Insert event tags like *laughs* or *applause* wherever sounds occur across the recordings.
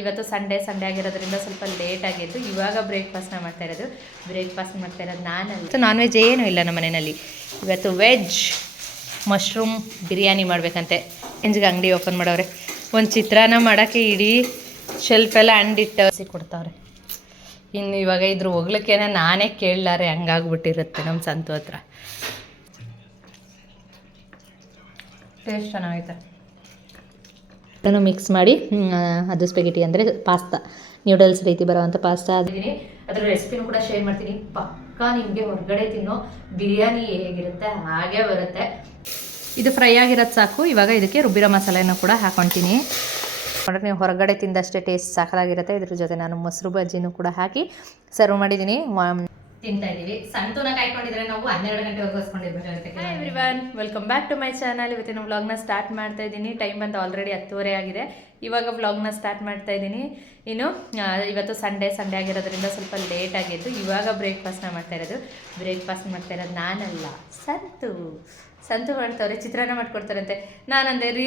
ಇವತ್ತು Sunday Sunday ಆಗಿರೋದ್ರಿಂದ ಸ್ವಲ್ಪ ಲೇಟ್ ಆಗಿತ್ತು ಇವಾಗ ಬ್ರೇಕ್ಫಾಸ್ಟ್ನ ಮಾಡ್ತಾ ಇರೋದು. ಬ್ರೇಕ್ಫಾಸ್ಟ್ ಮಾಡ್ತಾ ಇರೋದು ನಾನಲ್ಲ. ನಾನ್ ವೆಜ್ ಏನೂ ಇಲ್ಲ ನಮ್ಮ ಮನೆಯಲ್ಲಿ. ಇವತ್ತು ವೆಜ್ ಮಶ್ರೂಮ್ ಬಿರಿಯಾನಿ ಮಾಡಬೇಕಂತೆ. ಎಂಜಿಗೆ ಅಂಗಡಿ ಓಪನ್ ಮಾಡವ್ರೆ. ಒಂದು ಚಿತ್ರಾನ್ನ ಮಾಡೋಕ್ಕೆ ಇಡೀ ಶೆಲ್ಫೆಲ್ಲ ಅಂಡಿಟ್ಟು ಹಸಿ ಕೊಡ್ತಾವ್ರೆ. ಇನ್ನು ಇವಾಗ ಇದ್ರ ಹೋಗ್ಲಿಕ್ಕೇನೆ ನಾನೇ ಕೇಳಲಾರೆ, ಹಂಗಾಗ್ಬಿಟ್ಟಿರುತ್ತೆ ನಮ್ಮ ಸಂತು ಹತ್ರ. ಟೇಸ್ಟ್ ಚೆನ್ನಾಗೈತೆ. ಅದನ್ನು ಮಿಕ್ಸ್ ಮಾಡಿ ಅದು ಸ್ಪೆಗೆಟಿ ಅಂದರೆ ಪಾಸ್ತಾ. ನ್ಯೂಡಲ್ಸ್ ರೀತಿ ಬರುವಂಥ ಪಾಸ್ತಾ ಅದೀನಿ ಅದರ ರೆಸಿಪಿನೂ ಕೂಡ ಶೇರ್ ಮಾಡ್ತೀನಿ. ಪಕ್ಕಾ ನಿಮಗೆ ಹೊರಗಡೆ ತಿನ್ನೋ ಬಿರಿಯಾನಿ ಹೇಗಿರುತ್ತೆ ಹಾಗೆ ಬರುತ್ತೆ. ಇದು ಫ್ರೈ ಆಗಿರೋದು ಸಾಕು. ಇವಾಗ ಇದಕ್ಕೆ ರುಬ್ಬಿರೋ ಮಸಾಲೆನ ಕೂಡ ಹಾಕೊತೀನಿ. ನೋಡ್ರಿ ನೀವು ಹೊರಗಡೆ ತಿಂದಷ್ಟೇ ಟೇಸ್ಟ್ ಸಾಕಾಗಿರುತ್ತೆ. ಇದ್ರ ಜೊತೆ ನಾನು ಮೊಸರು ಬಜ್ಜಿನೂ ಕೂಡ ಹಾಕಿ ಸರ್ವ್ ಮಾಡಿದ್ದೀನಿ. ತಿಂತಾ ಇದೀವಿ ಸಂತೂನ ಕಾಯ್ಕೊಂಡಿದ್ರೆ ನಾವು ಹನ್ನೆರಡು ಗಂಟೆ every everyone welcome back to my channel ಇವತ್ತಿನ ವ್ಲಾಗ್ನ ಸ್ಟಾರ್ಟ್ ಮಾಡ್ತಾ ಇದ್ದೀನಿ. ಟೈಮ್ ಬಂದು ಆಲ್ರೆಡಿ ಹತ್ತುವರೆ ಆಗಿದೆ. ಇವಾಗ ವ್ಲಾಗ್ನ ಸ್ಟಾರ್ಟ್ ಮಾಡ್ತಾ ಇದ್ದೀನಿ. ಇನ್ನು ಇವತ್ತು ಸಂಡೇ ಸಂಡೇ ಆಗಿರೋದ್ರಿಂದ ಸ್ವಲ್ಪ ಲೇಟ್ ಆಗಿತ್ತು ಇವಾಗ ಬ್ರೇಕ್ಫಾಸ್ಟ್ನ ಮಾಡ್ತಾ ಇರೋದು. ಬ್ರೇಕ್ಫಾಸ್ಟ್ ಮಾಡ್ತಾ ಇರೋದು ನಾನಲ್ಲ ಸಂತು. ಸಂತು ಮಾಡ್ತವ್ರೆ ಚಿತ್ರಾನ್ನ ಮಾಡ್ಕೊಡ್ತಾರಂತೆ. ನಾನಂದೆ ರೀ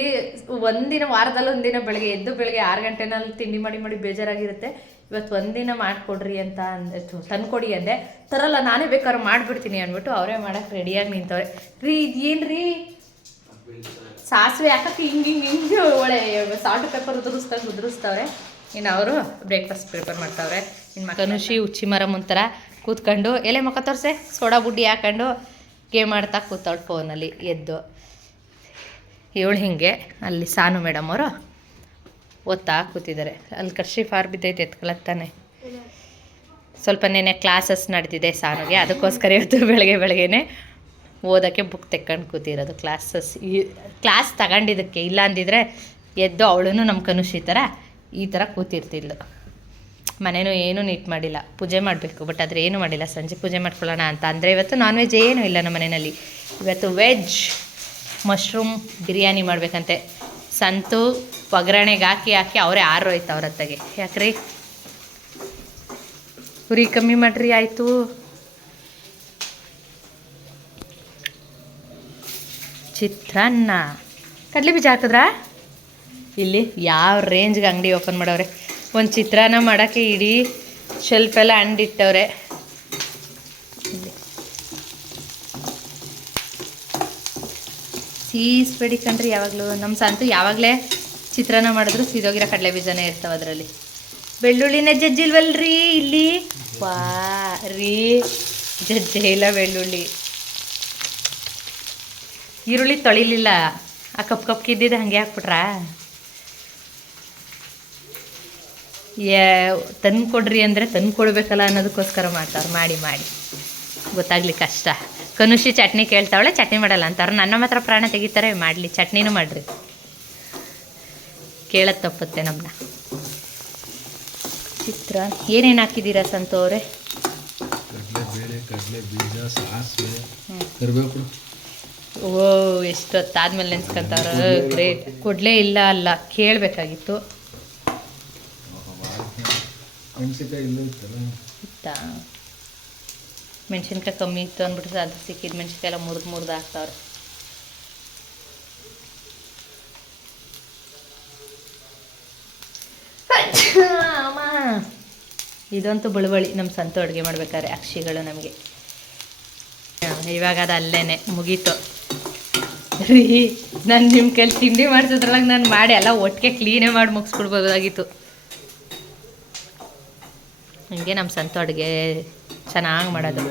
ಒಂದಿನ ವಾರದಲ್ಲಿ ಒಂದಿನ ಬೆಳಗ್ಗೆ ಎದ್ದು ಬೆಳಗ್ಗೆ ಆರು ಗಂಟೆನಲ್ಲಿ ತಿಂಡಿ ಮಾಡಿ ಮಾಡಿ ಬೇಜಾರಾಗಿರುತ್ತೆ. ಇವತ್ತು ಒಂದಿನ ಮಾಡಿಕೊಡ್ರಿ ಅಂತ ಅಂದೆ ತಂದ್ಕೊಡಿ ಅಂದೆ. ತರಲ್ಲ, ನಾನೇ ಬೇಕಾದ್ರೆ ಮಾಡಿಬಿಡ್ತೀನಿ ಅಂದ್ಬಿಟ್ಟು ಅವರೇ ಮಾಡಕ್ಕೆ ರೆಡಿಯಾಗಿ ನಿಂತವ್ರೆ. ರೀ ಇದೇನು ರೀ ಸಾಸಿವೆ ಹಾಕಕ್ಕೆ ಹಿಂಗೆ ಹಿಂಗೆ ಹಿಂಗೆ ಒಳ್ಳೆ ಸಾಲ್ಟ್ ಪೇಪರ್ ಉದುರಿಸ್ಕೊಂಡು ಉದುರಿಸ್ತವ್ರೆ. ಇನ್ನು ಅವರು ಬ್ರೇಕ್ಫಾಸ್ಟ್ ಪ್ರಿಪೇರ್ ಮಾಡ್ತಾವ್ರೆ. ಇನ್ನು ಕನುಷಿ ಹುಚ್ಚಿ ಮರ ಮುಂತರ ಕೂತ್ಕೊಂಡು, ಎಲೆ ಮಕ್ಕ ತೋರಿಸೆ, ಸೋಡಾ ಬುಡ್ಡಿ ಹಾಕೊಂಡು ಗೇಮ್ ಆಡ್ತಾ ಕೂತಾಳು ಫೋನಲ್ಲಿ ಎದ್ದು. ಇವಳು ಹಿಂಗೆ, ಅಲ್ಲಿ ಸಾನು ಮೇಡಮ್ ಅವರು ಓದ್ತಾ ಕೂತಿದ್ದಾರೆ ಅಲ್ಲಿ ಕರ್ಷಿ ಫಾರ್ ಬಿದ್ದೈತೆ ಎತ್ಕೊಳತ್ತಾನೆ ಸ್ವಲ್ಪ ನೆನೆ ಕ್ಲಾಸಸ್ ನಡೆದಿದೆ ಸಾರಿಗೆ ಅದಕ್ಕೋಸ್ಕರ ಇವತ್ತು ಬೆಳಗ್ಗೆ ಬೆಳಗ್ಗೆನೆ ಓದೋಕ್ಕೆ ಬುಕ್ ತೆಕ್ಕೊಂಡು ಕೂತಿರೋದು ಕ್ಲಾಸಸ್ ಈ ಕ್ಲಾಸ್ ತಗೊಂಡಿದ್ದಕ್ಕೆ, ಇಲ್ಲ ಅಂದಿದ್ರೆ ಎದ್ದು ಅವಳೂ ನಮ್ಮ ಕನುಷಿ ಥರ, ಈ ಥರ ಕೂತಿರ್ತಿದ್ಲು. ಮನೇನೂ ಏನೂ ನೀಟ್ ಮಾಡಿಲ್ಲ. ಪೂಜೆ ಮಾಡಬೇಕು ಬಟ್ ಆದರೆ ಏನೂ ಮಾಡಿಲ್ಲ. ಸಂಜೆ ಪೂಜೆ ಮಾಡ್ಕೊಳ್ಳೋಣ ಅಂತ. ಅಂದರೆ ಇವತ್ತು ನಾನ್ ವೆಜ್ ಏನೂ ಇಲ್ಲ ನಮ್ಮ ಮನೆಯಲ್ಲಿ. ಇವತ್ತು ವೆಜ್ ಮಶ್ರೂಮ್ ಬಿರಿಯಾನಿ ಮಾಡಬೇಕಂತೆ. ಸಂತು ಒಗ್ಗರಣೆಗೆ ಹಾಕಿ ಹಾಕಿ ಅವರೇ ಆರೋಯ್ತು ಅವ್ರ ಯಾಕ್ರಿ? ಉರಿ ಕಮ್ಮಿ ಮಾಡ್ರಿ, ಆಯಿತು. ಚಿತ್ರಾನ್ನ. ಕಡಲೆ ಬೀಜ ಹಾಕಿದ್ರಾ? ಇಲ್ಲಿ ಯಾವ ರೇಂಜ್ಗೆ ಅಂಗಡಿ ಓಪನ್ ಮಾಡವ್ರೆ? ಒಂದು ಚಿತ್ರಾನ್ನ ಮಾಡೋಕ್ಕೆ ಇಡೀ ಶೆಲ್ಫೆಲ್ಲ ಅಂಡಿಟ್ಟವ್ರೆ ಸೀಸ್ಬೇಡಿ ಕಣ್ರಿ, ಯಾವಾಗಲೂ ನಮ್ಮ ಸಂತು ಯಾವಾಗಲೇ ಚಿತ್ರಾನ್ನ ಮಾಡಿದ್ರು ಸೀದೋಗಿರೋ ಕಡಲೆ ಬೀಜನೇ ಇರ್ತಾವೆ ಅದರಲ್ಲಿ. ಬೆಳ್ಳುಳ್ಳಿನೇ ಜಜ್ಜಿಲ್ವಲ್ರಿ ಇಲ್ಲಿ? ವಾ, ರೀ, ಜಜ್ಜೆ ಇಲ್ಲ ಬೆಳ್ಳುಳ್ಳಿ. ಈರುಳ್ಳಿ ತೊಳಿಲಿಲ್ಲ. ಆ ಕಪ್ ಕಪ್ ಕಿದ್ದಿದ್ದು ಹಾಗೆ ಹಾಕ್ಬಿಟ್ರಾ? ಏ ತಂದು ಕೊಡ್ರಿ ಅಂದರೆ ತಂದು ಕೊಡ್ಬೇಕಲ್ಲ ಅನ್ನೋದಕ್ಕೋಸ್ಕರ ಮಾಡ್ತಾರೆ ಮಾಡಿ ಮಾಡಿ. ಗೊತ್ತಾಗ್ಲಿ ಕಷ್ಟ. ಕನುಷಿ ಚಟ್ನಿ ಕೇಳ್ತಾವಳೆ ಚಟ್ನಿ ಮಾಡಲ್ಲ ಅಂತಾರೆ ನನ್ನ ಮಾತ್ರ ಪ್ರಾಣ ತೆಗಿತಾರೆ ಮಾಡಲಿ ಚಟ್ನಿನೂ ಮಾಡಿರಿ ಕೇಳೋದು ತಪ್ಪುತ್ತೆ ನಮ್ಮನ್ನ ಚಿತ್ರ ಏನೇನು ಹಾಕಿದ್ದೀರಾ ಸಂತು ಅವರೇ ಓ ಎಷ್ಟೊತ್ತಾದ್ಮೇಲೆ ನೆನ್ಸ್ಕೊಂತವ್ರ ಗ್ರೇಟ್ ಕೊಡ್ಲೇ ಇಲ್ಲ ಅಲ್ಲ ಕೇಳಬೇಕಾಗಿತ್ತು ಇತ್ತಾ ಮೆಣಸಿನ್ಕಾಯಿ ಕಮ್ಮಿ ಇತ್ತು ಅಂದ್ಬಿಟ್ಟು ಅದು ಸಿಕ್ಕಿದ ಮೆಣಸಿನ್ಕಾಯಿ ಎಲ್ಲ ಮುರಿದು ಮುರಿದು ಹಾಕ್ತಾವ್ರೆ. ಇದಂತೂ ಬಳುವಳಿ ನಮ್ಮ ಸಂತ ಅಡುಗೆ ಮಾಡ್ಬೇಕಾದ್ರೆ ಅಕ್ಷಿಗಳು ನಮಗೆ. ಇವಾಗ ಅದು ಅಲ್ಲೇನೆ ಮುಗೀತು. ರೀ ನಾನು ನಿಮ್ಮ ಕೈಲಿ ತಿಂಡಿ ಮಾಡಿಸೋದ್ರೊಳಗೆ ನಾನು ಮಾಡಿ ಎಲ್ಲ ಒಟ್ಟಿಗೆ ಕ್ಲೀನೇ ಮಾಡಿ ಮುಗಿಸ್ಬಿಡ್ಬೋದಾಗಿತ್ತು. ಹಂಗೆ ನಮ್ಮ ಸಂತ ಅಡುಗೆ ಚೆನ್ನಾಗಿ ಮಾಡೋದು.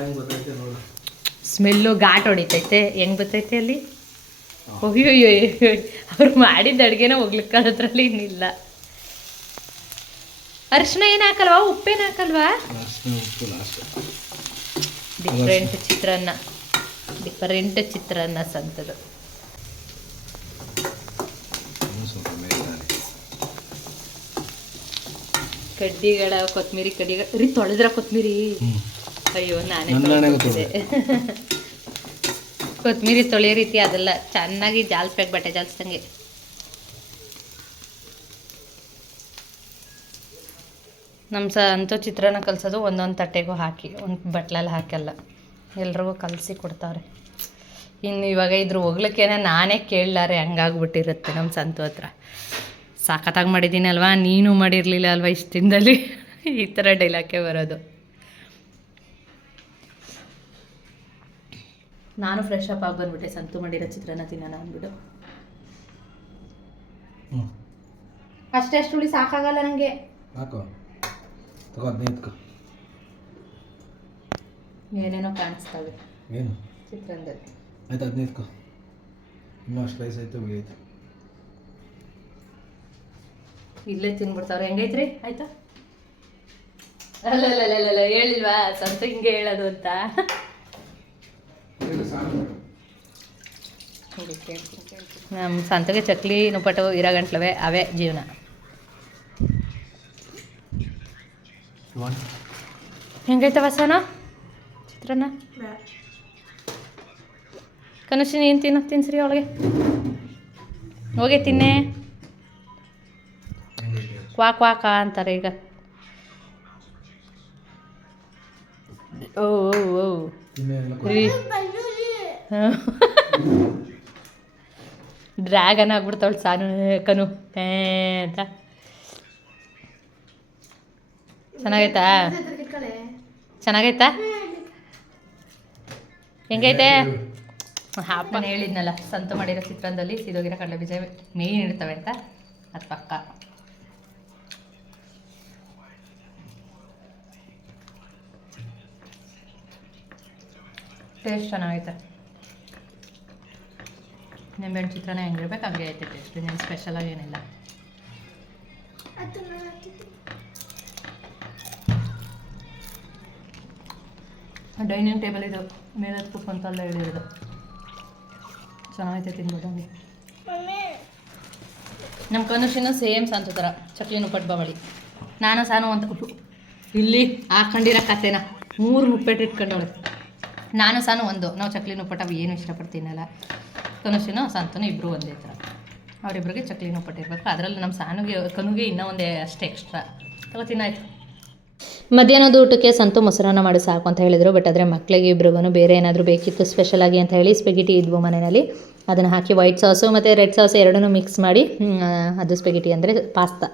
ಸ್ಮೆಲ್ಲು ಘಾಟ್ ಹೊಡಿತೈತೆ. ಹೆಂಗೆ ಬರ್ತೈತೆ ಅಲ್ಲಿ? ಅಯ್ಯೋ ಅವ್ರು ಮಾಡಿದ ಅಡುಗೆನ ಹೋಗ್ಲಿಕ್ಕದ್ರಲ್ಲಿ ಇನ್ನಿಲ್ಲ ಅರಿಶಿನ ಏನು ಹಾಕಲ್ವಾ ಉಪ್ಪೇನು ಹಾಕಲ್ವಾ ಡಿಫ್ರೆಂಟ್ ಚಿತ್ರಾನ್ನ ಡಿಫರೆಂಟ್ ಚಿತ್ರಾನ್ನ ಸಂತದು ಕಡ್ಡಿಗಳ ಕೊತ್ತಂಬರಿ ಕಡ್ಡಿಗಳ ರೀ ತೊಳೆದ್ರ ಕೊತ್ತಂಬರಿ ಅಯ್ಯೋ ನಾನೇ. ಕೊತ್ತಂಬರಿ ತೊಳೆಯೋ ರೀತಿ ಅದೆಲ್ಲ ಚೆನ್ನಾಗಿ ಜಾಲ್ಸ್ಬೇಕು ಬಟ್ಟೆ ಜಾಲ್ಸ್ದಂಗೆ. ನಮ್ಮ ಸ ಅಂಥ ಚಿತ್ರಾನ್ನ ಕಲಿಸೋದು ಒಂದೊಂದು ತಟ್ಟೆಗೂ ಹಾಕಿ ಒಂದು ಬಟ್ಲಲ್ಲಿ ಹಾಕಲ್ಲ. ಎಲ್ರಿಗೂ ಕಲಸಿ ಕೊಡ್ತಾವ್ರೆ. ಇನ್ನು ಇವಾಗ ಇದ್ರ ಹೋಗ್ಲಿಕ್ಕೇನೆ ನಾನೇ ಕೇಳಲಾರೆ ಹಂಗಾಗ್ಬಿಟ್ಟಿರುತ್ತೆ ನಮ್ಮ ಸಂತು ಹತ್ರ. ಸಾಕತ್ತಾಗಿ ಮಾಡಿದ್ದೀನಿ ಅಲ್ವಾ ನೀನು ಮಾಡಿರಲಿಲ್ಲ ಅಲ್ವಾ ಇಷ್ಟು ದಿನದಲ್ಲಿ? ಈ ಥರ ಡೈಲಾಕೆ ಬರೋದು. ನಾನು ಫ್ರೆಶ್ ಅಪ್ ಆಗಿ ಬಂದ್ಬಿಟ್ಟೆ ಸಂತು ಮಾಡಿರೋ ಚಿತ್ರಾನ್ನ ತಿನ್ನೋಣ ಅಂದ್ಬಿಟ್ಟು. ಅಷ್ಟೇ ಅಷ್ಟು ಹುಳಿ ಸಾಕಾಗಲ್ಲ ನನಗೆ ಹಾಕೋ. ತಗೋ ಏನೇನೋ ಕಾಣಿಸ್ತವೆ. ಏನು? ಚಿತ್ರಾನ್ನದಲ್ಲಿ ಆಯ್ತು ಹದಿನೈದು ಇನ್ನೂ ಅಷ್ಟು ರೈಸ್ ಆಯ್ತು ಹುಳಿ ಆಯ್ತು. ಇಲ್ಲೇ ತಿನ್ಬಿಡ್ತಾವ್ರೆ. ಹೆಂಗೈತ್ರಿ? ಆಯ್ತಾ? ಅಲ್ಲ ಅಲ್ಲ ಅಲ್ಲ ಅಲ್ಲ ಹೇಳಿಲ್ವಾ? ಸಂತ ಹಿಂಗೆ ಹೇಳೋದು ಅಂತ. ನಮ್ಮ ಸಂತಗೆ ಚಕ್ಲಿ ನುಪ್ಪಟ್ಟು ಇರೋ ಗಂಟ್ಲವೇ ಅವೇ ಜೀವನ. ಹೆಂಗೈತವ ಸನ ಚಿತ್ರನ ಕನಸಿ ನೀನು ತಿನ್ನ ತಿನ್ಸ್ರಿ ಅವಳಿಗೆ ಹೋಗಿ ತಿನ್ನೆ. ಕ್ವಾ ಕ್ವಾ ಕಾ ಅಂತಾರೆ ಈಗ. ಓ ಓ ಓ. ರೀ. *laughs* ಡ್ರ್ಯಾಗನ್ ಆಗ್ಬಿಡ್ತಾವಳು ಸಾನು ಕನು. ಅಂತ. ಚೆನ್ನಾಗೈತಾ? ಚೆನ್ನಾಗೈತಾ? ಹೆಂಗೈತೆ? ಹಾಪ ಹೇಳಿದ್ನಲ್ಲ ಸಂತು ಮಾಡಿರೋ ಚಿತ್ರದಲ್ಲಿ ಸಿದೋಗಿರ ಕಡಲೆ ಬೀಜ ಮೇಯ್ನ್ ಇರ್ತವೆ ಅಂತ. ಅದು ಪಕ್ಕ. ಟೇಸ್ಟ್ ಚೆನ್ನಾಗೈತೆ. ನಿಂಬೆಹಣ್ಣು ಚಿತ್ರಾನ್ನ ಹೆಂಗಿರ್ಬೇಕು ಹಂಗೆ ಐತೆ ಟೇಸ್ಟ್ ಇನ್ನೇನು ಸ್ಪೆಷಲಾಗಿ ಏನಿಲ್ಲ. ಡೈನಿಂಗ್ ಟೇಬಲ್ ಇದು ಮೇಲೆ ಕುಕ್ ಅಂತೆಲ್ಲ ಹೇಳಿರೋದು. ಚೆನ್ನಾಗೈತೆ ತಿನ್ಬೋದು ಹಂಗೆ. ನಮ್ಮ ಕನುಷಿನೂ ಸೇಮ್ ಸಂತು ಥರ ಚಕ್ಲಿ ಉಪ್ಪಟ್ಟು ಬವಳಿ. ನಾನು ಸಾನು ಅಂತ ಇಲ್ಲಿ ಹಾಕೊಂಡಿರೋ ಕತೆನ ಮೂರು ಉಪ್ಪೆಟ್ಟು ಇಟ್ಕೊಂಡವಳೆ. ನಾನು ಸಾನು ಒಂದು ನಾವು ಚಕ್ಲಿನ ಉಪ್ಪಟ್ಟು ಅವು ಏನು ಇಷ್ಟಪಡ್ತೀನಲ್ಲ ಕನುಷಿನೂ ಸಂತನು ಇಬ್ಬರು ಒಂದೇ ಥರ. ಅವರಿಬ್ಬರಿಗೆ ಚಕ್ಲಿ ಪಟ್ಟಿರ್ಬೇಕು ಅದರಲ್ಲಿ ನಮ್ಮ ಸಾನುಗೆ, ಕನುಗೆ ಇನ್ನೂ ಒಂದೇ ಅಷ್ಟು ಎಕ್ಸ್ಟ್ರಾ ತಗೋತೀನಾಯ್ತು ಮಧ್ಯಾಹ್ನದ ಊಟಕ್ಕೆ ಸಂತು ಮೊಸರನ್ನ ಮಾಡಿ ಸಾಕು ಅಂತ ಹೇಳಿದರು. ಬಟ್ ಆದರೆ ಮಕ್ಕಳಿಗೆ ಇಬ್ಬರಿಗೂ ಬೇರೆ ಏನಾದರೂ ಬೇಕಿತ್ತು ಸ್ಪೆಷಲ್ ಆಗಿ ಅಂತ ಹೇಳಿ ಸ್ಪೆಗಿಟಿ ಇದ್ವು ಮನೆಯಲ್ಲಿ. ಅದನ್ನು ಹಾಕಿ ವೈಟ್ ಸಾಸು ಮತ್ತು ರೆಡ್ ಸಾಸ್ ಎರಡನ್ನೂ ಮಿಕ್ಸ್ ಮಾಡಿ ಅದು ಸ್ಪೆಗಿಟಿ ಅಂದರೆ ಪಾಸ್ತಾ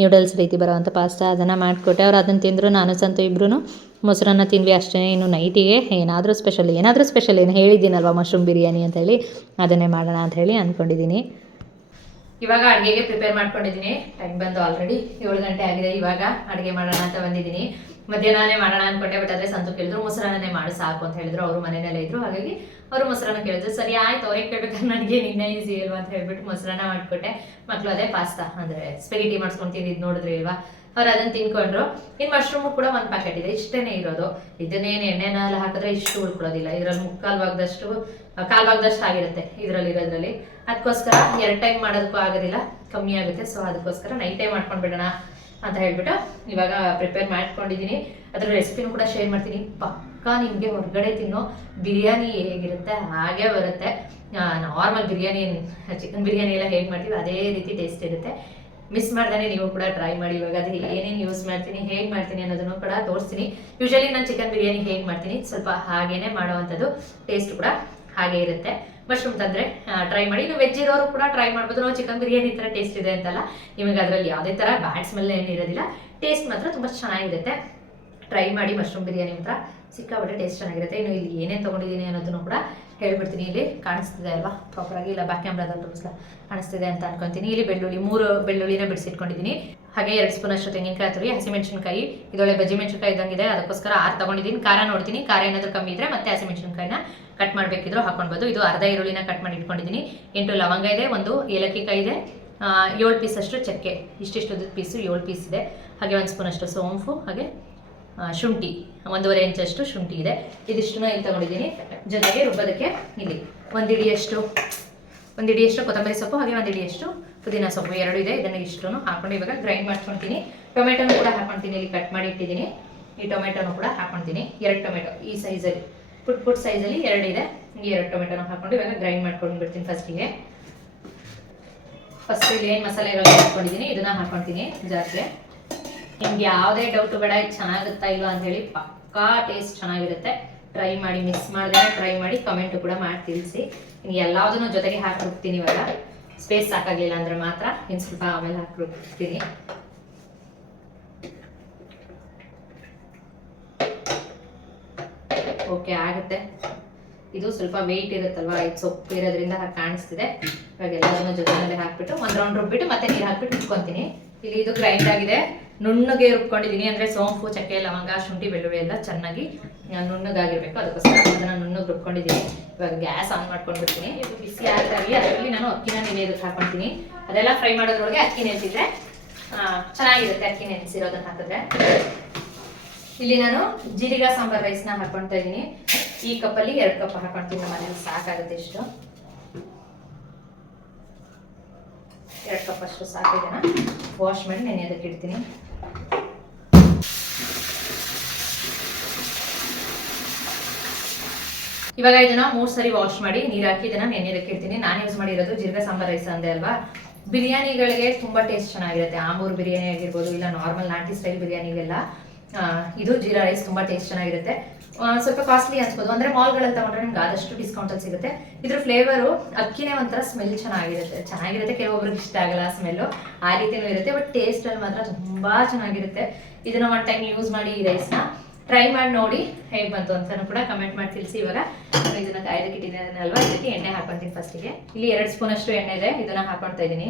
ನ್ಯೂಡಲ್ಸ್ ರೀತಿ ಬರೋವಂಥ ಪಾಸ್ತಾ ಅದನ್ನು ಮಾಡಿಕೊಟ್ಟೆ. ಅವ್ರು ಅದನ್ನು ತಿಂದರು, ನಾನು, ಸಂತು ಇಬ್ಬರೂ ಮೊಸರನ್ನ ತಿಂದ್ವಿ ಅಷ್ಟೇ, ಇನ್ನು ನೈಟಿಗೆ ಏನಾದರೂ ಸ್ಪೆಷಲ್ ಏನಾದರೂ ಸ್ಪೆಷಲ್ ಏನು ಹೇಳಿದ್ದೀನಲ್ವ ಮಶ್ರೂಮ್ ಬಿರಿಯಾನಿ ಅಂತ ಹೇಳಿ, ಅದನ್ನೇ ಮಾಡೋಣ ಅಂತ ಹೇಳಿ ಅಂದ್ಕೊಂಡಿದ್ದೀನಿ ಇವಾಗ ಅಡುಗೆಗೆ ಪ್ರಿಪೇರ್ ಮಾಡ್ಕೊಂಡಿದ್ದೀನಿ ಟೈಮ್ ಬಂದು ಆಲ್ರೆಡಿ ಏಳು ಗಂಟೆ ಆಗಿದೆ, ಇವಾಗ ಅಡುಗೆ ಮಾಡೋಣ ಅಂತ ಬಂದಿದ್ದೀನಿ. ಮಧ್ಯಾಹ್ನನೇ ಮಾಡೋಣ ಅನ್ಕೊಂಡೆ ಬಟ್ ಅದೇ ಸಂತು ಕೇಳಿದ್ರು ಮೊಸರನ್ನೇ ಮಾಡಿ ಸಾಕು ಅಂತ ಹೇಳಿದ್ರು, ಅವರು ಮನೆಯಲ್ಲೇ ಇದ್ರು, ಹಾಗಾಗಿ ಅವರು ಮೊಸರನ್ನ ಕೇಳಿದ್ರು. ಸರಿ, ಆಯ್ತು ಅವ್ರಿಗೆ ಕೇಳ್ಬೇಕಾದ್ರೆ ನನಗೆ, ನಿನ್ನೆ ಈಸಿ ಇಲ್ವಾ ಅಂತ ಹೇಳ್ಬಿಟ್ಟು ಮೊಸರನ್ನ ಮಾಡಿಕೊಟ್ಟೆ. ಮಕ್ಕಳು ಅದೇ ಪಾಸ್ತಾ ಅಂದರೆ ಸ್ಪೆಗಿಟಿ ಮಾಡ್ಸ್ಕೊಂಡು ತಿಂದಿದ್ದು ನೋಡಿದ್ರಿ ಇಲ್ವಾ ಅವ್ರು ಅದನ್ನ ತಿನ್ಕೊಂಡ್ರು. ಇನ್ ಮಶ್ರೂಮ್ ಕೂಡ ಒಂದು ಪ್ಯಾಕೆಟ್ ಇದೆ. ಇಷ್ಟೇನೆ ಇರೋದು. ಇದನ್ನೇನು ಎಣ್ಣೆನೆಲ್ಲ ಹಾಕಿದ್ರೆ ಇಷ್ಟು ಉಳ್ಕೊಳ್ಳೋದಿಲ್ಲ. ಇದ್ರಲ್ಲಿ ಮುಕ್ಕಾಲು ಭಾಗದಷ್ಟು ಕಾಲು ಭಾಗದಷ್ಟು ಆಗಿರುತ್ತೆ ಇದ್ರಲ್ಲಿ ಇರೋದ್ರಲ್ಲಿ. ಅದಕ್ಕೋಸ್ಕರ ಎರಡು ಟೈಮ್ ಮಾಡೋದಕ್ಕೂ ಆಗೋದಿಲ್ಲ. ಕಮ್ಮಿ ಆಗುತ್ತೆ. ಸೊ ಅದಕ್ಕೋಸ್ಕರ ನೈಟ್ ಟೈಮ್ ಮಾಡ್ಕೊಂಡ್ಬಿಡೋಣ ಅಂತ ಹೇಳ್ಬಿಟ್ಟು ಇವಾಗ ಪ್ರಿಪೇರ್ ಮಾಡ್ಕೊಂಡಿದ್ದೀನಿ ಅದ್ರ ರೆಸಿಪಿನೂ ಕೂಡ ಶೇರ್ ಮಾಡ್ತೀನಿ. ಪಕ್ಕಾ ನಿಮಗೆ ಹೊರಗಡೆ ತಿನ್ನೋ ಬಿರಿಯಾನಿ ಹೇಗಿರುತ್ತೆ, ಹಾಗೆ ಬರುತ್ತೆ. ನಾರ್ಮಲ್ ಬಿರಿಯಾನಿ, ಚಿಕನ್ ಬಿರಿಯಾನಿ ಎಲ್ಲ ಹೇಗೆ ಮಾಡ್ತೀವಿ ಅದೇ ರೀತಿ ಟೇಸ್ಟ್ ಇರುತ್ತೆ. ಮಿಸ್ ಮಾಡ್ದೇನೆ, ನೀವು ಕೂಡ ಟ್ರೈ ಮಾಡಿ. ಇವಾಗ ಅದು ಏನೇನು ಯೂಸ್ ಮಾಡ್ತೀನಿ, ಹೇಗೆ ಮಾಡ್ತೀನಿ ಅನ್ನೋದನ್ನು ಕೂಡ ತೋರಿಸ್ತೀನಿ. ಯೂಶಲಿ ನಾನು ಚಿಕನ್ ಬಿರಿಯಾನಿ ಹೇಗೆ ಮಾಡ್ತೀನಿ, ಸ್ವಲ್ಪ ಹಾಗೇನೆ ಮಾಡುವಂಥದ್ದು ಟೇಸ್ಟ್ ಕೂಡ ಹಾಗೆ ಇರುತ್ತೆ. ಮಶ್ರೂಮ್ ತಂದರೆ ಟ್ರೈ ಮಾಡಿ. ನೀವು ವೆಜ್ ಇರೋರು ಕೂಡ ಟ್ರೈ ಮಾಡ್ಬೋದು. ನಾವು ಚಿಕನ್ ಬಿರಿಯಾನಿ ಥರ ಟೇಸ್ಟ್ ಇದೆ ಅಂತಲ್ಲ. ನಿಮಗೆ ಅದರಲ್ಲಿ ಯಾವುದೇ ಥರ ಬ್ಯಾಡ್ ಸ್ಮೆಲ್ ಏನಿರೋದಿಲ್ಲ ಟೇಸ್ಟ್ ಮಾತ್ರ ತುಂಬ ಚೆನ್ನಾಗಿರುತ್ತೆ. ಟ್ರೈ ಮಾಡಿ ಮಶ್ರೂಮ್ ಬಿರಿಯಾನಿ ಮಾತ್ರ ಸಿಕ್ಕಾಪಟ್ಟೆ ಟೇಸ್ಟ್ ಚೆನ್ನಾಗಿರುತ್ತೆ. ಇನ್ನು ಇಲ್ಲಿ ಏನೇನು ತೊಗೊಂಡಿದ್ದೀನಿ ಅನ್ನೋದನ್ನು ಕೂಡ ಹೇಳ್ಬಿಡ್ತೀನಿ ಇಲ್ಲಿ. ಕಾಣಿಸ್ತಿದೆ ಅಲ್ವಾ? ಪ್ರಾಪರಾಗಿ ಇಲ್ಲ ಬ್ಯಾಕ್ ಕ್ಯಾಮ್ರಾದಲ್ಲಿ ಕಾಣಿಸ್ತಿದೆ ಅಂತ ಅನ್ಕೊಂತೀನಿ. ಇಲ್ಲಿ ಬೆಳ್ಳುಳ್ಳಿ, ಮೂರು ಬೆಳ್ಳುಳ್ಳಿನ ಬಿಡಿಸಿಟ್ಕೊಂಡಿದ್ದೀನಿ. ಹಾಗೆ ಎರಡು ಸ್ಪೂನ್ ಅಷ್ಟು ತೆಂಗಿನಕಾಯಿ ತುರಿ ಹಸಿಮೆಣಸಿನಕಾಯಿ ಇದೊಳ್ಳೆ ಬಜ್ಜಿ ಮೆಣಸಿನಕಾಯಿ ಇದ್ದಂಗಿದೆ. ಅದಕ್ಕೋಸ್ಕರ ಆರು ತಗೊಂಡಿದ್ದೀನಿ. ಖಾರ ನೋಡ್ತೀನಿ. ಖಾರ ಏನಾದರೂ ಕಮ್ಮಿ ಇದ್ರೆ ಮತ್ತೆ ಹಸಿಮೆಣಸಿನಕಾಯಿನ ಕಟ್ ಮಾಡಬೇಕಿದ್ರು ಹಾಕೊಂಡ್ಬೋದು ಇದು ಅರ್ಧ ಈರುಳ್ಳಿನ ಕಟ್ ಮಾಡಿ ಇಟ್ಕೊಂಡಿದ್ದೀನಿ ಎಂಟು ಲವಂಗ ಇದೆ, ಒಂದು ಏಲಕ್ಕಿ ಕಾಯಿ ಇದೆ ಏಳು ಪೀಸ್ ಅಷ್ಟು ಚಕ್ಕೆ. ಇಷ್ಟಿಷ್ಟು ಪೀಸು ಏಳು ಪೀಸ್ ಇದೆ. ಹಾಗೆ ಒಂದು ಸ್ಪೂನ್ ಅಷ್ಟು ಸೋಂಪು, ಹಾಗೆ ಶುಂಠಿ. ಒಂದೂವರೆ ಇಂಚಷ್ಟು ಶುಂಠಿ ಇದೆ. ಇದಿಷ್ಟನ್ನು ಇಲ್ಲಿ ತಗೊಂಡಿದ್ದೀನಿ. ಜೊತೆಗೆ ರುಬ್ಬೋದಕ್ಕೆ ಇಲ್ಲಿ ಒಂದು ಇಡಿಯಷ್ಟು ಒಂದು ಇಡಿಯಷ್ಟು ಕೊತ್ತಂಬರಿ ಸೊಪ್ಪು ಹಾಗೆ ಒಂದು ಇಡಿಯಷ್ಟು ಪುದೀನ ಸೊಪ್ಪು ಎರಡು ಇದೆ. ಇದನ್ನು ಇಷ್ಟನ್ನು ಹಾಕೊಂಡು ಇವಾಗ ಗ್ರೈಂಡ್ ಮಾಡ್ಕೊಳ್ತೀನಿ ಟೊಮೆಟೊನು ಕೂಡ ಹಾಕೊಳ್ತೀನಿ ಇಲ್ಲಿ ಕಟ್ ಮಾಡಿ ಇಟ್ಟಿದ್ದೀನಿ. ಈ ಟೊಮೆಟೊನು ಕೂಡ ಹಾಕೊಳ್ತೀನಿ ಎರಡು ಟೊಮೆಟೊ ಈ ಸೈಜಲ್ಲಿ ಪುಟ್ ಪುಟ್ ಸೈಜಲ್ಲಿ ಎರಡು ಇದೆ. ಈ ಎರಡು ಟೊಮೆಟೊನ ಹಾಕೊಂಡು ಇವಾಗ ಗ್ರೈಂಡ್ ಮಾಡ್ಕೊಂಡು ಬಿಡ್ತೀನಿ ಫಸ್ಟಿಗೆ ಫಸ್ಟ್ ಇಲ್ಲಿ ಏನು ಮಸಾಲೆ ಇರೋದು ಹಾಕೊಂಡಿದ್ದೀನಿ. ಇದನ್ನ ಹಾಕೊಳ್ತೀನಿ ಜಾಸ್ತಿ ನಿಮ್ಗೆ ಯಾವುದೇ ಡೌಟ್ ಬೇಡ ಚೆನ್ನಾಗುತ್ತಾ ಇಲ್ವಾ ಅಂತ ಹೇಳಿ ಪಕ್ಕಾ ಟೇಸ್ಟ್ ಚೆನ್ನಾಗಿರುತ್ತೆ. ಟ್ರೈ ಮಾಡಿ ಮಿಸ್ ಮಾಡಿದ್ರೆ ಟ್ರೈ ಮಾಡಿ ಕಮೆಂಟ್ ಕೂಡ ಮಾಡಿ ತಿಳಿಸಿ. ನಿಮ್ಗೆ ಎಲ್ಲದನ್ನು ಜೊತೆಗೆ ಹಾಕಿ ಇವಾಗ. ಸ್ಪೇಸ್ ಸಾಕಾಗಲಿಲ್ಲ ಅಂದ್ರೆ ಮಾತ್ರ ಇನ್ನು ಸ್ವಲ್ಪ ಆಮೇಲೆ ಹಾಕ್ಬಿಡ್ತೀನಿ. ಓಕೆ ಆಗುತ್ತೆ. ಇದು ಸ್ವಲ್ಪ ವೆಯ್ಟ್ ಇರುತ್ತಲ್ವಾ? ಇದು ಸೊಪ್ಪು ಇರೋದ್ರಿಂದ ಹಾಗೆ ಕಾಣಿಸ್ತಿದೆ. ಇವಾಗ ಎಲ್ಲದನ್ನು ಜೊತೆನಲ್ಲಿ ಹಾಕ್ಬಿಟ್ಟು ಒಂದು ರೌಂಡ್ ರುಬ್ಬಿಟ್ಟು ಮತ್ತೆ ನೀರು ಹಾಕ್ಬಿಟ್ಟು ಇಟ್ಕೊತೀನಿ ಇಲ್ಲಿ ಇದು ಗ್ರೈಂಡ್ ಆಗಿದೆ. ನುಣ್ಣಗೆ ರುಬ್ಕೊಂಡಿದ್ದೀನಿ ಅಂದರೆ ಸೋಂಪು, ಚಕ್ಕೆ, ಲವಂಗ, ಶುಂಠಿ, ಬೆಳ್ಳುಳ್ಳಿ ಎಲ್ಲ ಚೆನ್ನಾಗಿ ನುಣ್ಣಗಾಗಿರ್ಬೇಕು. ಅದಕ್ಕೋಸ್ಕರ ಅದನ್ನು ನುಣ್ಣಗೆ ರುಬ್ಕೊಂಡಿದ್ದೀನಿ. ಇವಾಗ ಗ್ಯಾಸ್ ಆನ್ ಮಾಡ್ಕೊಂಡ್ಬಿಡ್ತೀನಿ. ಇದು ಬಿಸಿ ಆಗಿ ಅದರಲ್ಲಿ ನಾನು ಅಕ್ಕಿನ ನೆನೆಯೋದಕ್ಕೆ ಹಾಕೊಳ್ತೀನಿ ಅದೆಲ್ಲ ಫ್ರೈ ಮಾಡೋದ್ರೊಳಗೆ ಅಕ್ಕಿ ನೆನೆಸಿದ್ರೆ ಚೆನ್ನಾಗಿರುತ್ತೆ ಅಕ್ಕಿ ನೆನೆಸಿರೋದನ್ನ ಹಾಕಿದ್ರೆ. ಇಲ್ಲಿ ನಾನು ಜೀರಿಗೆ ಸಾಂಬಾರ್ ರೈಸ್ನ ಹಾಕೊಳ್ತಾ ಇದ್ದೀನಿ. ಈ ಕಪ್ಪಲ್ಲಿ ಎರಡು ಕಪ್ ಹಾಕೊಳ್ತೀನಿ ಮನೇಲಿ ಸಾಕಾಗುತ್ತೆ ಇಷ್ಟು. ಎರಡು ಕಪ್ ಅಷ್ಟು ಸಾಕಿದೆನ? ವಾಶ್ ಮಾಡಿ ನೆನೆಯೋದಕ್ಕೆ ಇಡ್ತೀನಿ. ಇವಾಗ ಇದನ್ನ ಮೂರು ಸರಿ ವಾಶ್ ಮಾಡಿ ನೀರ್ ಹಾಕಿ ಇದನ್ನ ನೆನೆಯೋದಕ್ಕೆ ಇಡ್ತೀನಿ. ನಾನು ಯೂಸ್ ಮಾಡಿರೋದು ಜೀರಿಗೆ ಸಾಂಬಾರ್ ರೈಸ್ ಅಂದೆ ಅಲ್ವಾ? ಬಿರಿಯಾನಿಗಳಿಗೆ ತುಂಬಾ ಟೇಸ್ಟ್ ಚೆನ್ನಾಗಿರುತ್ತೆ. ಆಮೂರ್ ಬಿರಿಯಾನಿ ಆಗಿರ್ಬೋದು, ಇಲ್ಲ ನಾರ್ಮಲ್ ನಾಟಿ ಸ್ಟೈಲ್ ಬಿರಿಯಾನಿಗೆಲ್ಲ. ಇದು ಜೀರಾ ರೈಸ್ ತುಂಬಾ ಟೇಸ್ಟ್ ಚೆನ್ನಾಗಿರುತ್ತೆ. ಸ್ವಲ್ಪ ಕಾಸ್ಟ್ಲಿ ಅನ್ಸ್ಬೋದು. ಅಂದ್ರೆ ಮಾಲ್ಗಳಲ್ಲಿ ತಗೊಂಡ್ರೆ ನಿಮ್ಗೆ ಆದಷ್ಟು ಡಿಸ್ಕೌಂಟ್ ಅಲ್ಲಿ ಸಿಗುತ್ತೆ. ಇದ್ರ ಫ್ಲೇವರು ಅಕ್ಕಿನೇ ಒಂಥರ ಸ್ಮೆಲ್ ಚೆನ್ನಾಗಿರುತ್ತೆ. ಚೆನ್ನಾಗಿರುತ್ತೆ. ಕೆಲವೊಬ್ರಿಗೆ ಇಷ್ಟ ಆಗಲ್ಲ ಸ್ಮೆಲ್ಲು ಆ ರೀತಿನೂ ಇರುತ್ತೆ. ಬಟ್ ಟೇಸ್ಟ್ ಅಲ್ಲಿ ಮಾತ್ರ ತುಂಬಾ ಚೆನ್ನಾಗಿರುತ್ತೆ. ಇದನ್ನ ಒನ್ ಟೈಮ್ ಯೂಸ್ ಮಾಡಿ ಈ ರೈಸ್ನ ಟ್ರೈ ಮಾಡಿ ನೋಡಿ ಹೇಗೆ ಬಂತು ಅಂತಾನು ಕೂಡ ಕಮೆಂಟ್ ಮಾಡಿ ತಿಳಿಸಿ ಇವಾಗ. ನಾನು ಇದನ್ನ ಕಾಯ್ದಕ್ಕೆ ಇಟ್ಟಿದ್ದೀನಿ ಅಲ್ವಾ ಇದಕ್ಕೆ ಎಣ್ಣೆ ಹಾಕೊಂತೀನಿ ಫಸ್ಟಿಗೆ ಇಲ್ಲಿ ಎರಡು ಸ್ಪೂನ್ ಅಷ್ಟು ಎಣ್ಣೆ ಇದೆ. ಇದನ್ನ ಹಾಕೊಳ್ತಾ ಇದ್ದೀನಿ.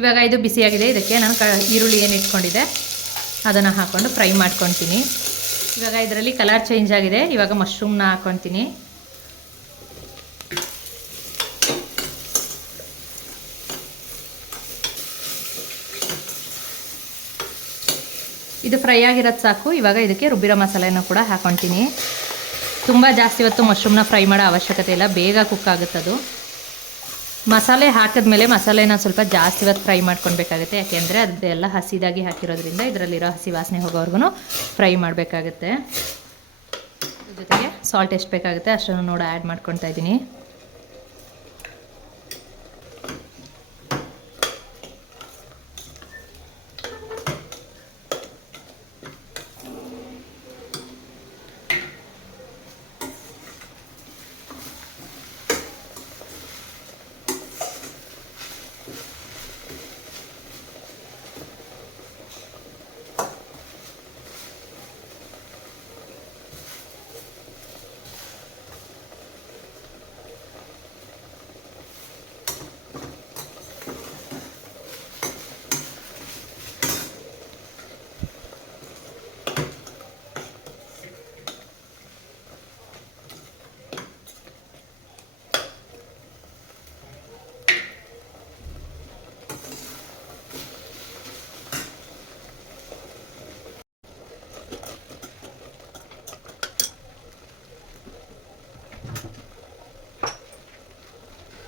ಇವಾಗ ಇದು ಬಿಸಿಯಾಗಿದೆ. ಇದಕ್ಕೆ ನಾನು ಈರುಳ್ಳಿ ಏನು ಇಟ್ಕೊಂಡಿದ್ದೆ. ಅದನ್ನು ಹಾಕ್ಕೊಂಡು ಫ್ರೈ ಮಾಡ್ಕೊತೀನಿ. ಇವಾಗ ಇದರಲ್ಲಿ ಕಲರ್ ಚೇಂಜ್ ಆಗಿದೆ. ಇವಾಗ ಮಶ್ರೂಮ್ನ ಹಾಕ್ಕೊತೀನಿ ಇದು ಫ್ರೈ ಆಗಿರೋದು ಸಾಕು. ಇವಾಗ ಇದಕ್ಕೆ ರುಬ್ಬಿರೋ ಮಸಾಲೆನ ಕೂಡ ಹಾಕ್ಕೊತೀನಿ ತುಂಬ ಜಾಸ್ತಿ ಹೊತ್ತು ಮಶ್ರೂಮ್ನ ಫ್ರೈ ಮಾಡೋ ಅವಶ್ಯಕತೆ ಇಲ್ಲ. ಬೇಗ ಕುಕ್ ಆಗುತ್ತದು. ಮಸಾಲೆ ಹಾಕಿದ್ಮೇಲೆ ಮಸಾಲೆನ ಸ್ವಲ್ಪ ಜಾಸ್ತಿ ಹೊತ್ತು ಫ್ರೈ ಮಾಡ್ಕೊಳ್ಬೇಕಾಗುತ್ತೆ. ಯಾಕೆಂದರೆ ಅದೆಲ್ಲ ಹಸಿದಾಗಿ ಹಾಕಿರೋದ್ರಿಂದ ಇದರಲ್ಲಿರೋ ಹಸಿ ವಾಸನೆ ಹೋಗೋವರೆಗೂ ಫ್ರೈ ಮಾಡಬೇಕಾಗುತ್ತೆ. ಜೊತೆಗೆ ಸಾಲ್ಟ್ ಎಷ್ಟು ಬೇಕಾಗುತ್ತೆ ಅಷ್ಟನ್ನು ನೋಡಿ ಆ್ಯಡ್ ಮಾಡ್ಕೊತಾ ಇದ್ದೀನಿ.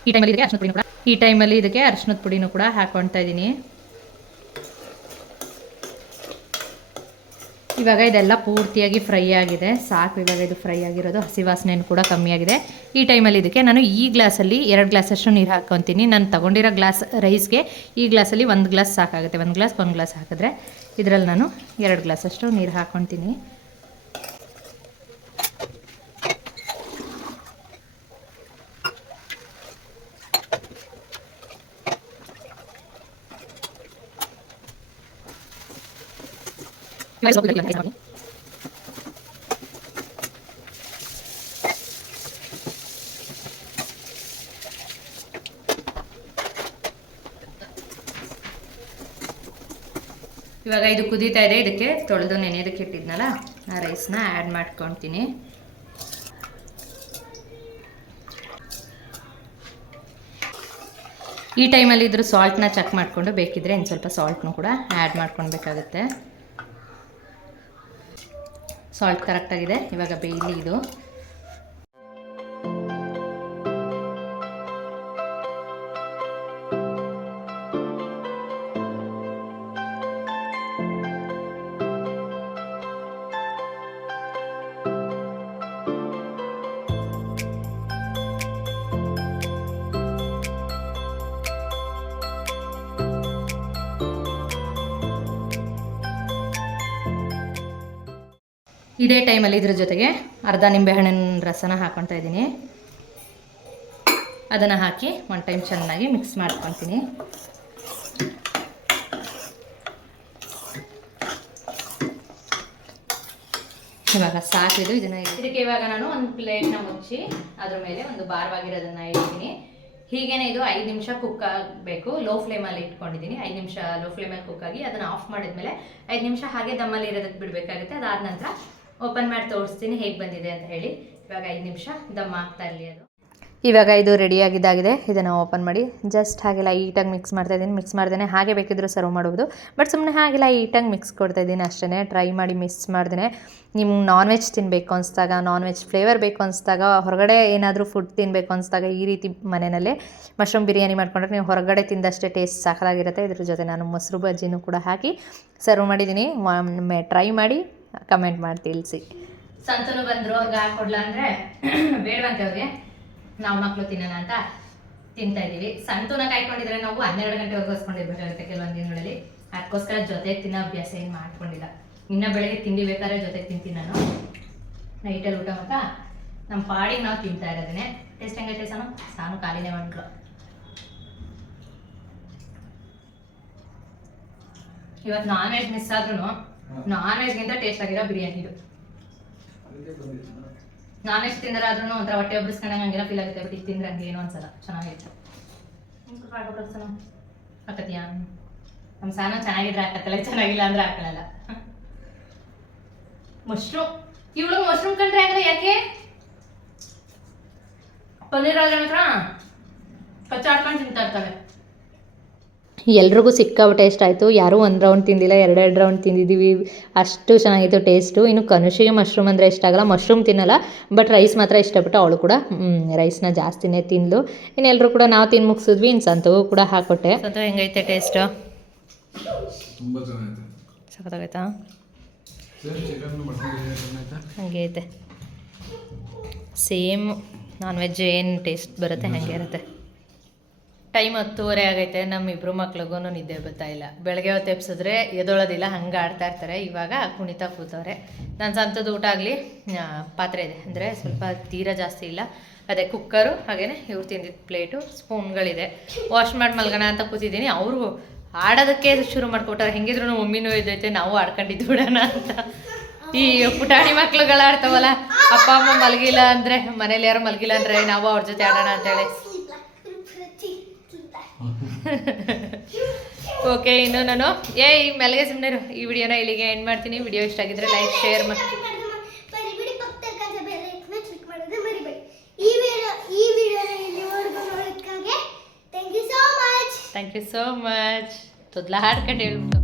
ಈ ಟೈಮಲ್ಲಿ ಇದಕ್ಕೆ ಅರ್ಶಿನದ ಪುಡಿನೂ ಕೂಡ. ಈ ಟೈಮಲ್ಲಿ ಇದಕ್ಕೆ ಅರ್ಶಿನದ ಪುಡಿನೂ ಕೂಡ ಹಾಕೊಳ್ತಾ ಇದ್ದೀನಿ. ಇವಾಗ ಇದೆಲ್ಲ ಪೂರ್ತಿಯಾಗಿ ಫ್ರೈ ಆಗಿದೆ. ಸಾಕು, ಇವಾಗ ಇದು ಫ್ರೈ ಆಗಿರೋದು. ಹಸಿ ವಾಸನೆಯೂ ಕೂಡ ಕಮ್ಮಿಯಾಗಿದೆ ಈ ಟೈಮಲ್ಲಿ ಇದಕ್ಕೆ ನಾನು ಈ ಗ್ಲಾಸಲ್ಲಿ ಎರಡು ಗ್ಲಾಸಷ್ಟು ನೀರು ಹಾಕ್ಕೊತೀನಿ. ನಾನು ತಗೊಂಡಿರೋ ಗ್ಲಾಸ್ ರೈಸ್ಗೆ ಈ ಗ್ಲಾಸಲ್ಲಿ ಒಂದು ಗ್ಲಾಸ್ ಸಾಕಾಗುತ್ತೆ. ಒಂದು ಗ್ಲಾಸ್ ಒಂದು ಗ್ಲಾಸ್ ಹಾಕಿದ್ರೆ ಇದರಲ್ಲಿ ನಾನು ಎರಡು ಗ್ಲಾಸಷ್ಟು ನೀರು ಹಾಕ್ಕೊತೀನಿ ಇವಾಗ ಇದು ಕುದೀತಾ ಇದೆ, ಇದಕ್ಕೆ ತೊಳೆದು ನೆನೆಯೋದಕ್ಕೆ ಇಟ್ಟಿದ್ನಲ್ಲ, ಆ ರೈಸ್ನ ಆ್ಯಡ್ ಮಾಡ್ಕೊತೀನಿ. ಈ ಟೈಮಲ್ಲಿ ಇದ್ರ ಸಾಲ್ಟ್ನ ಚೆಕ್ ಮಾಡಿಕೊಂಡು ಬೇಕಿದ್ರೆ ಇನ್ನು ಸ್ವಲ್ಪ ಸಾಲ್ಟ್ನು ಕೂಡ ಆ್ಯಡ್ ಮಾಡ್ಕೊಳ್ಬೇಕಾಗುತ್ತೆ ಸಾಲ್ಟ್ ಕರೆಕ್ಟಾಗಿದೆ ಇವಾಗ ಬೇಯಲಿ ಇದು. ಇದೇ ಟೈಮಲ್ಲಿ ಇದ್ರ ಜೊತೆಗೆ ಅರ್ಧ ನಿಂಬೆಹಣ್ಣಿನ ರಸನ ಹಾಕ್ಕೊತಾ ಇದ್ದೀನಿ. ಅದನ್ನು ಹಾಕಿ ಒನ್ ಟೈಮ್ ಚೆನ್ನಾಗಿ ಮಿಕ್ಸ್ ಮಾಡ್ಕೊತೀನಿ ಇವಾಗ ಸಾಕಿದು ಇದನ್ನ ಇದಕ್ಕೆ ಇವಾಗ ನಾನು ಒಂದು ಪ್ಲೇಟ್ನ ಮುಚ್ಚಿ ಅದ್ರ ಮೇಲೆ ಒಂದು ಬಾರ್ವಾಗಿರೋದನ್ನ ಇಡ್ತೀನಿ. ಹೀಗೇನೆ ಇದು ಐದು ನಿಮಿಷ ಕುಕ್ ಆಗಬೇಕು. ಲೋ ಫ್ಲೇಮಲ್ಲಿ ಇಟ್ಕೊಂಡಿದ್ದೀನಿ. ಐದು ನಿಮಿಷ ಲೋ ಫ್ಲೇಮಲ್ಲಿ ಕುಕ್ ಆಗಿ ಅದನ್ನು ಆಫ್ ಮಾಡಿದ್ಮೇಲೆ ಐದು ನಿಮಿಷ ಹಾಗೆ ದಮ್ಮಲ್ಲಿ ಇರೋದಕ್ಕೆ ಬಿಡಬೇಕಾಗುತ್ತೆ. ಅದಾದ ನಂತರ ಓಪನ್ ಮಾಡಿ ತೋರಿಸ್ತೀನಿ ಹೇಗೆ ಬಂದಿದೆ ಅಂತ ಹೇಳಿ. ಇವಾಗ ಐದು ನಿಮಿಷ ದಮ್ಮ ಆಗ್ತಾ ಇರಲಿ ಅದು. ಇವಾಗ ಇದು ರೆಡಿ ಆಗಿದ್ದಾಗಿದೆ. ಇದನ್ನು ಓಪನ್ ಮಾಡಿ. ಜಸ್ಟ್ ಹಾಗೆಲ್ಲ ಈಟಾಗಿ ಮಿಕ್ಸ್ ಮಾಡ್ತಾ ಇದ್ದೀನಿ. ಮಿಕ್ಸ್ ಮಾಡ್ದೇನೆ ಹಾಗೆ ಬೇಕಿದ್ರೂ ಸರ್ವ್ ಮಾಡ್ಬೋದು. ಬಟ್ ಸುಮ್ಮನೆ ಹಾಗೆಲ್ಲ ಈಟಾಗಿ ಮಿಕ್ಸ್ ಕೊಡ್ತಾ ಇದ್ದೀನಿ ಅಷ್ಟೇ ಟ್ರೈ ಮಾಡಿ ಮಿಕ್ಸ್ ಮಾಡ್ದೇ ನಿಮ್ಗೆ ನಾನ್ ವೆಜ್ ತಿನ್ನಬೇಕು ಅನಿಸ್ದಾಗ ನಾನ್ ವೆಜ್ ಫ್ಲೇವರ್ ಬೇಕು ಅನಿಸ್ದಾಗ, ಹೊರಗಡೆ ಏನಾದರೂ ಫುಡ್ ತಿನ್ನಬೇಕು ಅನಿಸ್ದಾಗ ಈ ರೀತಿ ಮನೆಯಲ್ಲೇ ಮಶ್ರೂಮ್ ಬಿರಿಯಾನಿ ಮಾಡ್ಕೊಂಡ್ರೆ ನೀವು ಹೊರಗಡೆ ತಿಂದಷ್ಟೇ ಟೇಸ್ಟ್ ಸಾಕಾಗಿರುತ್ತೆ ಇದ್ರ ಜೊತೆ ನಾನು ಮೊಸರು ಬಜ್ಜಿನೂ ಕೂಡ ಹಾಕಿ ಸರ್ವ್ ಮಾಡಿದ್ದೀನಿ. ಟ್ರೈ ಮಾಡಿ. ಕಮೆಂಟ್ ಮಾಡಿ ತಿಳಿಸಿ. ಸಂತನು ಬಂದರು ಅವ್ರಿಗೆ ಹಾಕೊಡ್ಲ ಅಂದರೆ ಬೇಡವಂತೆ ಅವ್ರಿಗೆ ನಾವು ಮಕ್ಕಳು ತಿನ್ನೋಣ ಅಂತ ತಿಂತಾ ಇದ್ದೀವಿ. ಸಂತೂನ ಕಾಯ್ಕೊಂಡಿದ್ರೆ ನಾವು ಹನ್ನೆರಡು ಗಂಟೆವರೆಗೂ ಹೊಸ್ಕೊಂಡಿರ್ಬೇಕಾಗುತ್ತೆ ಕೆಲವೊಂದು ದಿನಗಳಲ್ಲಿ. ಅದಕ್ಕೋಸ್ಕರ ಜೊತೆ ತಿನ್ನೋ ಅಭ್ಯಾಸ ಏನು ಮಾಡ್ಕೊಂಡಿಲ್ಲ. ಇನ್ನು ಬೆಳಗ್ಗೆ ತಿಂಡಿ ಬೇಕಾದ್ರೆ ಜೊತೆಗೆ ತಿಂತೀನಿ ನಾನು. ನೈಟಲ್ಲಿ ಊಟ ಮಾತ್ರ ನಮ್ಮ ಪಾಡಿಗೆ ನಾವು ತಿಂತಾ ಇರೋದೇನೆ ಟೇಸ್ಟ್ ಹೆಂಗೈತೆ ಸಾನು? ಸಾನು ಖಾಲಿನೇ ಮಾಡ್ಕೊ ಇವತ್ತು ನಾನ್ ವೆಜ್ ಮಿಸ್ ಆದ್ರೂ ನಾನ್ ವೆಜ್ಗಿಂತ ಟೇಸ್ಟ್ ಆಗಿರೋ ಬಿರಿಯಾನಿ ಇದು. ನಾನ್ ವೆಜ್ ತಿಂದ್ರೆ ಆದ್ರೂ ಒಂಥರ ಹೊಟ್ಟೆ ಒಬ್ಬರಿಸ್ಕೊಂಡಂಗೆ ಹಂಗೆಲ್ಲ ಫೀಲ್ ಆಗುತ್ತೆ. ಬಟ್ ಇದು ತಿಂದ್ರೆ ಹಂಗೆ ಏನೋ ಅನ್ಸಲ್ಲ ಚೆನ್ನಾಗೈತೆ. ಹಾಕತ್ತೀಯಾ? ನಮ್ಮ ಸಾನ ಚೆನ್ನಾಗಿದ್ರೆ ಹಾಕತ್ತಲ್ಲ ಚೆನ್ನಾಗಿಲ್ಲ ಅಂದ್ರೆ ಹಾಕಲ್ಲ ಮಶ್ರೂಮ್ ಇವಳು ಮಶ್ರೂಮ್ ಕಂಡ್ರೆ ಆಗಲ್ಲ ಯಾಕೆ? ಪನ್ನೀರ್ ಆದ್ರೆ ಮಾತ್ರ ಕಚ್ಚಾಡ್ಕೊಂಡು ತಿಂತಾ ಇರ್ತಾಳೆ. ಎಲ್ರಿಗೂ ಸಿಕ್ಕಾಪಟ್ಟೆ ಟೇಸ್ಟ್ ಆಯಿತು. ಯಾರೂ ಒಂದು ರೌಂಡ್ ತಿಂದಿಲ್ಲ ಎರಡೆರಡು ರೌಂಡ್ ತಿಂದಿದ್ದೀವಿ ಅಷ್ಟು ಚೆನ್ನಾಗಿತ್ತು ಟೇಸ್ಟು ಇನ್ನು ಕನುಷಿಗೆ ಮಶ್ರೂಮ್ ಅಂದರೆ ಇಷ್ಟ ಆಗಲ್ಲ. ಮಶ್ರೂಮ್ ತಿನ್ನಲ್ಲ ಬಟ್ ರೈಸ್ ಮಾತ್ರ ಇಷ್ಟಪಟ್ಟು ಅವಳು ಕೂಡ ರೈಸ್ನ ಜಾಸ್ತಿನೇ ತಿಂದಳು ಇನ್ನು ಎಲ್ಲರೂ ಕೂಡ ನಾವು ತಿಂದು ಮುಗಿಸಿದ್ವಿ. ಇನ್ನು ಸಂತಗೂ ಕೂಡ ಹಾಕೊಟ್ಟೆ. ಸಂತು ಹೆಂಗೈತೆ ಟೇಸ್ಟು ತುಂಬ ಚೆನ್ನಾಗಿದೆ ಸಖತ್ತಾಗೈತಾ? ಹಾಗೆ ಐತೆ. ಸೇಮ್ ನಾನ್ ವೆಜ್ ಏನು ಟೇಸ್ಟ್ ಬರುತ್ತೆ ಹಾಗೆ ಇರುತ್ತೆ. ಟೈಮ್ ಹತ್ತುವರೆ ಆಗೈತೆ ನಮ್ಮ ಇಬ್ಬರು ಮಕ್ಳಿಗೂ ನಿದ್ದೆ ಬರ್ತಾ ಇಲ್ಲ. ಬೆಳಗ್ಗೆ ಹೊತ್ತು ಎಪ್ಸಿದ್ರೆ ಎದೊಳೋದಿಲ್ಲ, ಹಂಗೆ ಆಡ್ತಾ ಇರ್ತಾರೆ. ಇವಾಗ ಕುಣಿತಾ ಕೂತವ್ರೆ. ನನ್ನ ಸಂತದ ಊಟ ಆಗಲಿ ಪಾತ್ರೆ ಇದೆ. ಅಂದರೆ ಸ್ವಲ್ಪ ತೀರ ಜಾಸ್ತಿ ಇಲ್ಲ. ಅದೇ ಕುಕ್ಕರು ಹಾಗೆಯೇ ಇವ್ರು ತಿಂದಿದ್ದ ಪ್ಲೇಟು, ಸ್ಪೂನ್ಗಳಿದೆ. ವಾಶ್ ಮಾಡಿ ಮಲ್ಗೋಣ ಅಂತ ಕೂತಿದ್ದೀನಿ. ಅವರು ಆಡೋದಕ್ಕೆ ಶುರು ಮಾಡ್ಕೊಟ್ಟಾರೆ ಹೆಂಗಿದ್ರು ಮಮ್ಮಿನೂ ಇದೈತೆ ನಾವು ಆಡ್ಕೊಂಡಿದ್ದು ಬಿಡೋಣ ಅಂತ. ಈ ಪುಟಾಣಿ ಮಕ್ಳುಗಳು ಆಡ್ತಾವಲ್ಲ, ಅಪ್ಪ, ಅಮ್ಮ ಮಲಗಿಲ್ಲ ಅಂದರೆ, ಮನೇಲಿ ಯಾರು ಮಲಗಿಲ್ಲ ಅಂದರೆ ನಾವು ಅವ್ರ ಜೊತೆ ಆಡೋಣ ಅಂತೇಳಿ. *laughs* ಓಕೆ ಇನ್ನು ನಾನು ಏ ಈ ಮೆಲಗೆ ಸುಮ್ಮನೆ ಈ ವಿಡಿಯೋನ ಇಲ್ಲಿಗೆ ಎಂಡ್ ಮಾಡ್ತೀನಿ. ವಿಡಿಯೋ ಇಷ್ಟ ಆಗಿದ್ರೆ ಲೈಕ್ ಶೇರ್ ಮಾಡಿ ಥ್ಯಾಂಕ್ ಯು ಸೋ ಮಚ್ ತೊದ್ಲ ಹಾಡ್ಕೊಂಡು ಹೇಳ್ಬಿಟ್ಟು